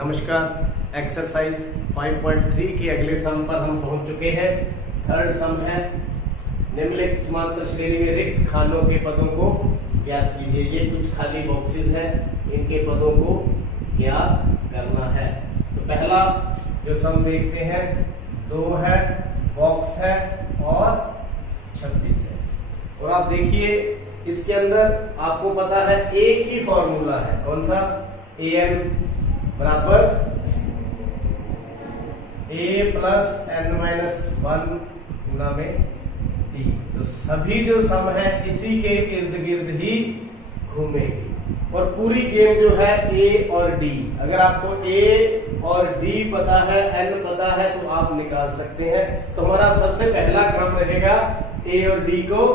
नमस्कार। एक्सरसाइज 5.3 के अगले सम पर हम पहुंच चुके हैं। थर्ड सम है, निम्नलिखित समांतर श्रेणी में रिक्त खानों के पदों को ज्ञात कीजिए। ये कुछ खाली बॉक्सेस हैं, इनके पदों को ज्ञात करना है। तो पहला जो सम देखते हैं 2 है, बॉक्स है और 26 है। और आप देखिए इसके अंदर आपको पता है एक ही फॉर्मूला है, कौन सा? an बराबर a प्लस n-1 गुना में d। तो सभी जो सम है इसी के इर्द गिर्द ही घूमेगी। और पूरी गेम जो है a और d, अगर आपको a और d पता है, n पता है तो आप निकाल सकते हैं। तो हमारा सबसे पहला काम रहेगा a और d को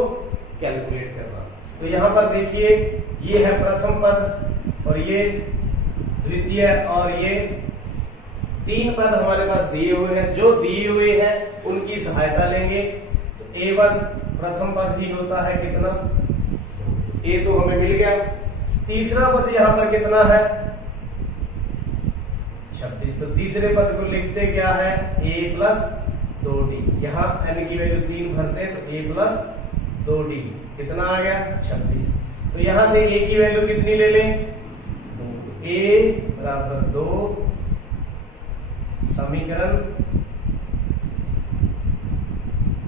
कैलकुलेट करना। तो यहां पर देखिए ये है प्रथम पद और ये द्वितीय और ये 3 पद हमारे पास दिए हुए हैं। जो दिए हुए हैं उनकी सहायता लेंगे। तो a1 प्रथम पद ही होता है कितना? a तो हमें मिल गया। तीसरा पद यहां पर कितना है? 26। तो तीसरे पद को लिखते क्या है? a plus 2d। यहाँ n की वैल्यू 3 भरते तो a प्लस 2d कितना आ गया? 26। तो यहां से a की वैल्यू कितनी ले लें? a बराबर 2 समीकरण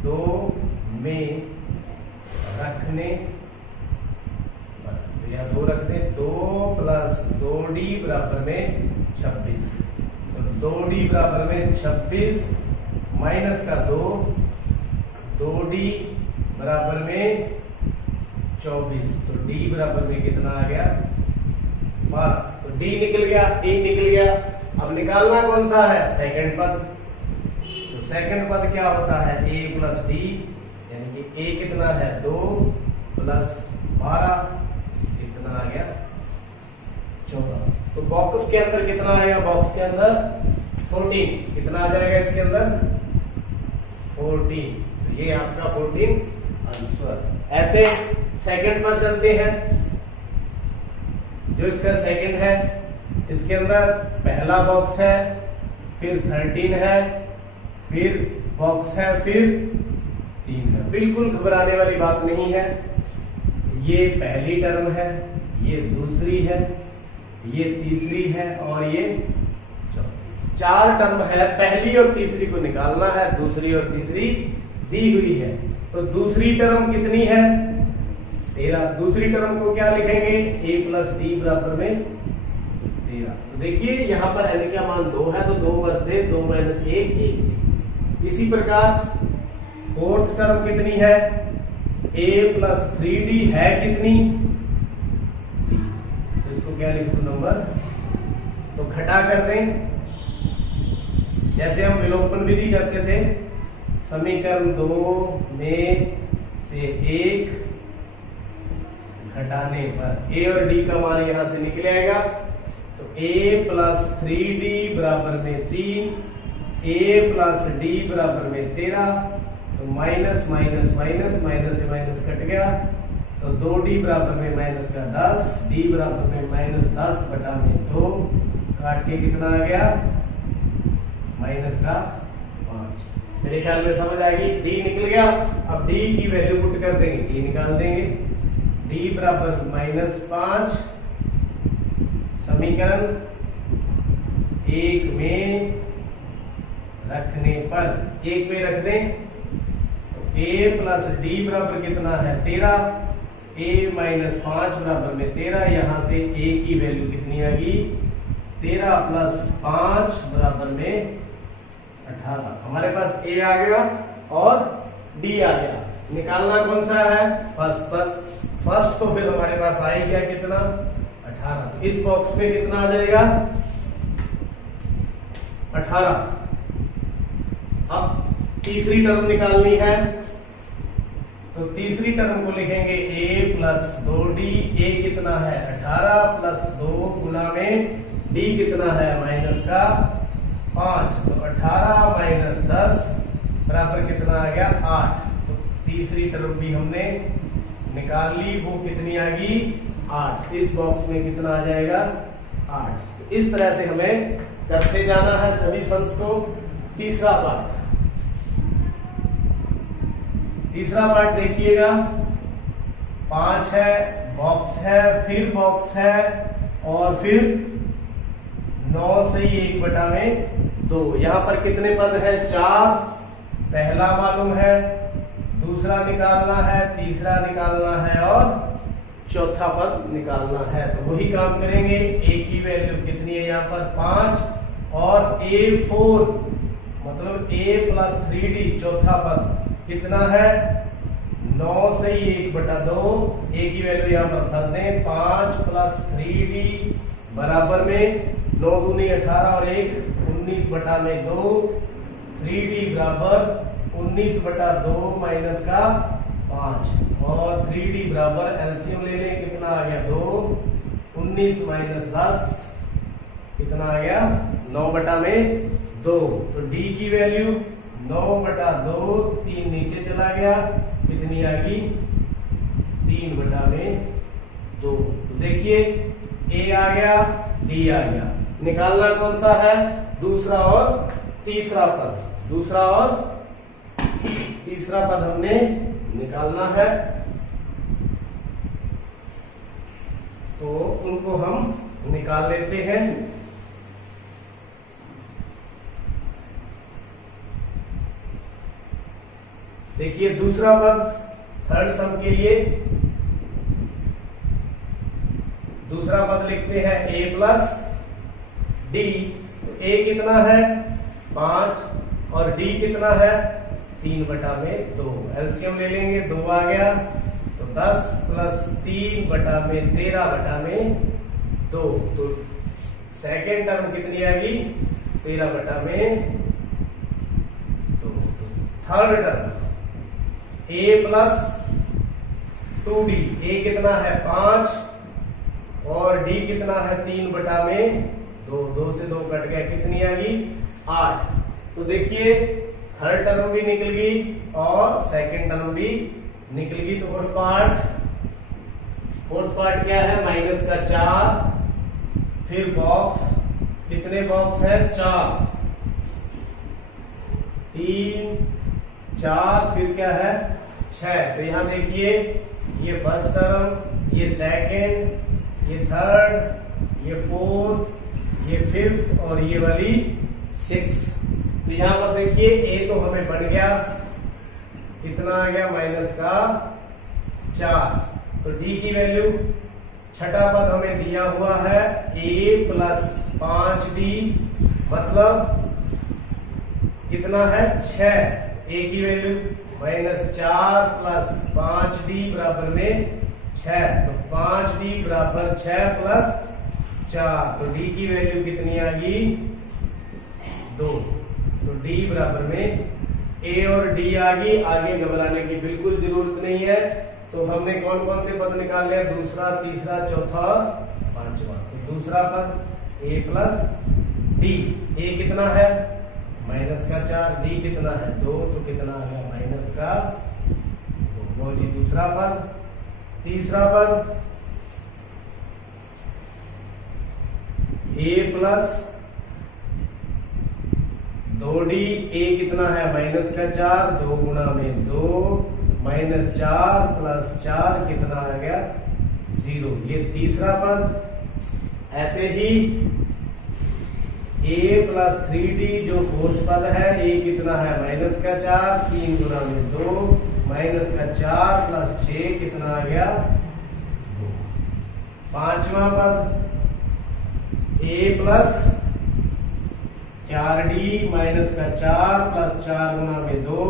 2 में रखने पर, तो यहां 2 रख दें। 2 प्लस 2d बराबर में 26। तो 2d बराबर में 26 माइनस का 2d बराबर में 24। तो d बराबर में कितना आ गया? 12। तो d निकल गया, a निकल गया। अब निकालना कौन सा है? सेकंड पद। तो सेकंड पद क्या होता है? a प्लस d, यानी कि a कितना है? 2 प्लस 12 कितना आ गया? 14। तो बॉक्स के अंदर कितना आएगा? बॉक्स के अंदर 14 कितना आ जाएगा? इसके अंदर 14। तो ये आपका 14 आंसर। ऐसे सेकंड पर चलते हैं। जो इसका सेकंड है इसके अंदर पहला बॉक्स है, फिर 13 है, फिर बॉक्स है, फिर 3 है। बिल्कुल घबराने वाली बात नहीं है। ये पहली टर्म है, ये दूसरी है, ये तीसरी है और ये चौथी। 4 टर्म है। पहली और तीसरी को निकालना है, दूसरी और तीसरी दी हुई है। तो दूसरी टर्म कितनी है? 13। दूसरी टर्म को क्या लिखेंगे? a प्लस d बराबर में 13। तो देखिए यहाँ पर n का मान 2 है, तो 2 बर्थे 2 माइनस 1 1d। इसी प्रकार फोर्थ टर्म कितनी है? a प्लस 3d है कितनी? d। तो इसको क्या लिख दूं? नंबर। तो घटा कर दें, जैसे हम विलोपन विधि करते थे। समीकरण 2 में से 1 घटाने पर a और d का मान यहां से निकल आएगा। तो a प्लस 3d बराबर में 3, a प्लस d बराबर में 13। तो माइनस माइनस माइनस, माइनस से माइनस कट गया। तो 2d बराबर में माइनस का 10, d बराबर में माइनस 10 बटा में 2, काट के कितना आ गया? माइनस का 5। मेरे ख्याल में समझ आएगी। d निकल गया। अब d की वैल्यू पुट कर देंगे, a निकाल देंगे। d बराबर -5 समीकरण 1 में रखने पर, 1 में रख दें। तो a प्लस d बराबर कितना है? 13। a माइनस 5 बराबर में 13। यहां से a की वैल्यू कितनी आ गई? 13 प्लस 5 बराबर में 18। हमारे पास a आ गया और d आ गया। निकालना कौन सा है? फर्स्ट पद। फर्स्ट तो फिर हमारे पास आ ही गया कितना? 18। तो इस बॉक्स में कितना आ जाएगा? 18। अब तीसरी टर्म निकालनी है। तो तीसरी टर्म को लिखेंगे a प्लस 2d। a कितना है? 18 प्लस 2 गुना में d कितना है? माइनस का 5। तो 18 माइनस 10 बराबर कितना आ गया? 8। तो तीसरी टर्म भी हमने निकाल ली, वो कितनी आ गई? 8। इस बॉक्स में कितना आ जाएगा? 8। इस तरह से हमें करते जाना है सभी सम्स को। तीसरा पार्ट देखिएगा, 5 है, बॉक्स है, फिर बॉक्स है और फिर 9 से 1/2। यहां पर कितने पद है? 4। पहला मालूम है, दूसरा निकालना है, तीसरा निकालना है और चौथा पद निकालना है। तो वही काम करेंगे। a की वैल्यू कितनी है? यहाँ पर 5 और a4 मतलब a + 3d चौथा पद कितना है? 9 से 1/2। a की वैल्यू यहाँ पर भर दें, 5 + 3d बराबर में 9 दूनी 18 और 1 19/2। 3d बराबर 19/2 माइनस का 5 और 3d बराबर एलसीएम ले लें, कितना आ गया? 2। 19 - 10 कितना आ गया? 9/2। तो d की वैल्यू 9/2, 3 नीचे चला गया, कितनी आ गई? 3/2। तो देखिए a आ गया, d आ गया। निकालना कौन सा है? दूसरा और तीसरा पद। दूसरा और तीसरा पद हमने निकालना है, तो उनको हम निकाल लेते हैं। देखिए दूसरा पद थर्ड सम के लिए दूसरा पद लिखते हैं a + d। तो a कितना है? 5 और d कितना है? 3/2। एलसीएम ले लेंगे, 2 आ गया, तो 10 + 3/13/2। तो सेकेंड टर्म कितनी आएगी? 13/2। Third term a + 2d। a कितना है? 5 और d कितना है? 3/2। 2 से 2 कट गया, कितनी आ गई? 8। तो देखिए थर्ड टर्म भी निकल गई और सेकंड टर्म भी निकल गई। तो फोर्थ पार्ट क्या है? -4। फिर बॉक्स, कितने बॉक्स है? 4, 3, 4, फिर क्या है? 6। तो यहां देखिए ये फर्स्ट टर्म, ये सेकंड, ये थर्ड, ये फोर्थ, ये फिफ्थ और ये वाली 6। तो यहां पर देखिए a तो हमें बन गया, कितना आ गया? -4। तो d की वैल्यू, छठा पद हमें दिया हुआ है a + 5d मतलब कितना है? 6। a की वैल्यू -4 + 5d बराबर में 6। तो 5d बराबर 6 + 4। तो d की वैल्यू कितनी आ गई? 2। तो d बराबर में a और d आ गई। आगे घबराने की बिल्कुल जरूरत नहीं है। तो हमने कौन कौन से पद निकाल लिया? दूसरा, तीसरा, चौथा और पांचवा। तो दूसरा पद a + d। a कितना है? -4। d कितना है? 2। तो कितना आ गया? -2। लो जी दूसरा पद। तीसरा पद a + 2d। a कितना है? -4। 2 × 2 -4 + 4 कितना आ गया? 0। ये तीसरा पद। ऐसे ही a + 3d जो फोर्थ पद है, a कितना है? -4। 3 × 2 -4 + 6 कितना आ गया? 2। पांचवा पद a + 4d -4 + 4 × 2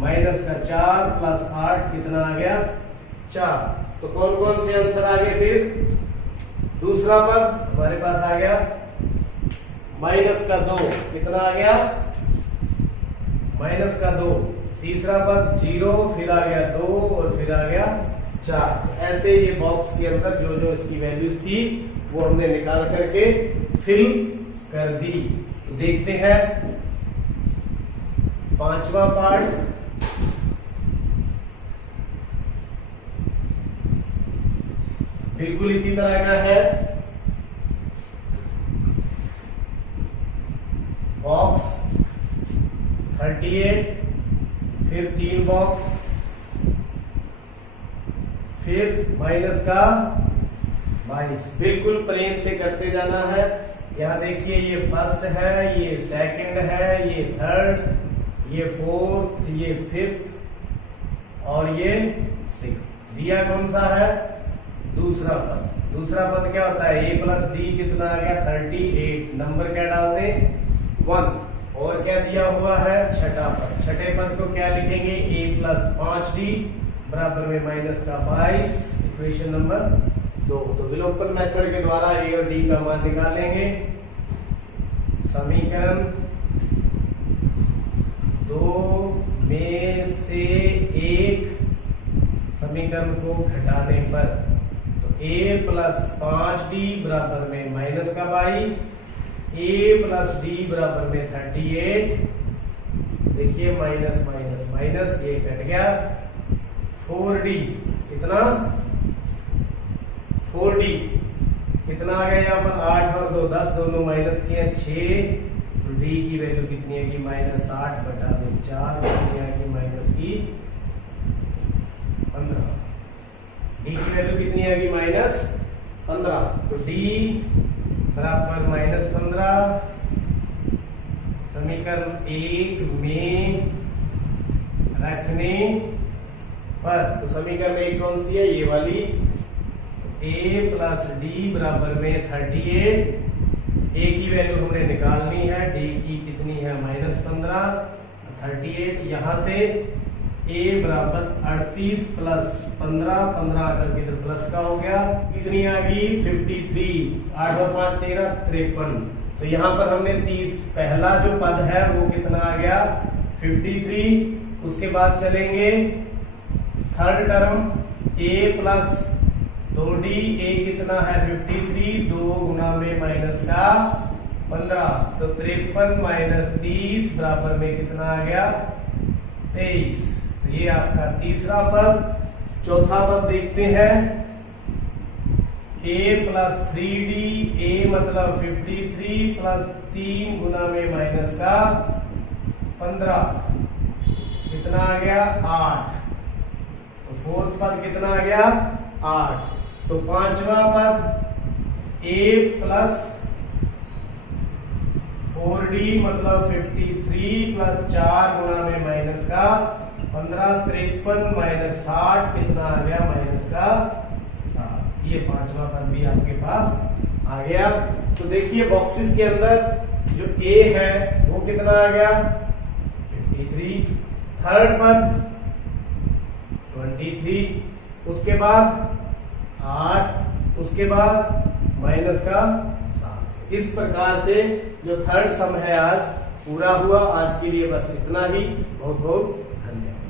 -4 + 8 कितना आ गया? 4। तो कौन कौन से आंसर आ गए? फिर दूसरा पद हमारे पास आ गया -2 कितना आ गया? -2। तीसरा पद 0, फिर आ गया 2 और फिर आ गया 4। ऐसे ये बॉक्स के अंदर जो जो इसकी वैल्यूज थी वो हमने निकाल करके फिल कर दी। तो देखते हैं पांचवा पार्ट। बिल्कुल इसी तरह का है। 38, फिर 3 बॉक्स, फिर माइनस का 22। बिल्कुल प्लेन से करते जाना है। यहाँ देखिए ये फर्स्ट है, ये सेकंड है, ये थर्ड, ये फोर्थ, ये फिफ्थ और ये सिक्स्थ। दिया कौन सा है? दूसरा पद। दूसरा पद क्या होता है? a प्लस डी कितना आ गया? 38। नंबर क्या डाल दें? 1। और क्या दिया हुआ है? छठा पद। छठे पद को क्या लिखेंगे? a प्लस 5d बराबर में माइनस का 22। Equation number 2। तो विलोपन मेथड के द्वारा a और d का मान निकालेंगे। समीकरण 2 में से एक समीकरण को घटाने पर तो a प्लस 5d बराबर में माइनस का 22, a प्लस d बराबर में 38। देखिए माइनस माइनस माइनस ये कट गया। 4d कितना? 4d कितना आ गया? यहाँ पर 8 और 2 10, दोनों माइनस किए 6। तो d की वैल्यू कितनी है कि माइनस 8 बटा में 4, कितनी आएगी? माइनस की 15। d की वैल्यू कितनी आएगी? माइनस 15। तो d बराबर माइनस 15 समीकरण 1 में रखने पर। तो समीकरण 1 कौन सी है? ये वाली। a प्लस डी बराबर में 38। a की वैल्यू हमने निकालनी है, d की कितनी है? माइनस 15। 38 यहां से a बराबर 38 प्लस 15, 15 आकर के इधर प्लस का हो गया। कितनी आ गई? 53। 8 और 5 13, 53। तो यहाँ पर हमने 30 पहला जो पद है वो कितना आ गया? 53। उसके बाद चलेंगे third term a plus 2d। a कितना है? 53। 2 गुना में माइनस का 15, तो 53 माइनस 30 बराबर में कितना आ गया? 23। तो ये आपका तीसरा पद। चौथा पद देखते हैं। a प्लस 3d, a मतलब 53 प्लस 3 गुना में माइनस का 15, कितना आ गया? 8। तो फोर्थ पद कितना आ गया? 8। तो पांचवा पद a प्लस 4d मतलब 53 प्लस 4 गुना में माइनस का 15, 53 माइनस 60 कितना आ गया? माइनस का 7। ये पांचवा पद भी आपके पास आ गया। तो देखिए बॉक्सेस के अंदर जो a है वो कितना आ गया? 53। थर्ड पद 23, उसके बाद 8, उसके बाद माइनस का 7। इस प्रकार से जो थर्ड सम है आज पूरा हुआ। आज के लिए बस इतना ही। बहुत बहुत धन्यवाद।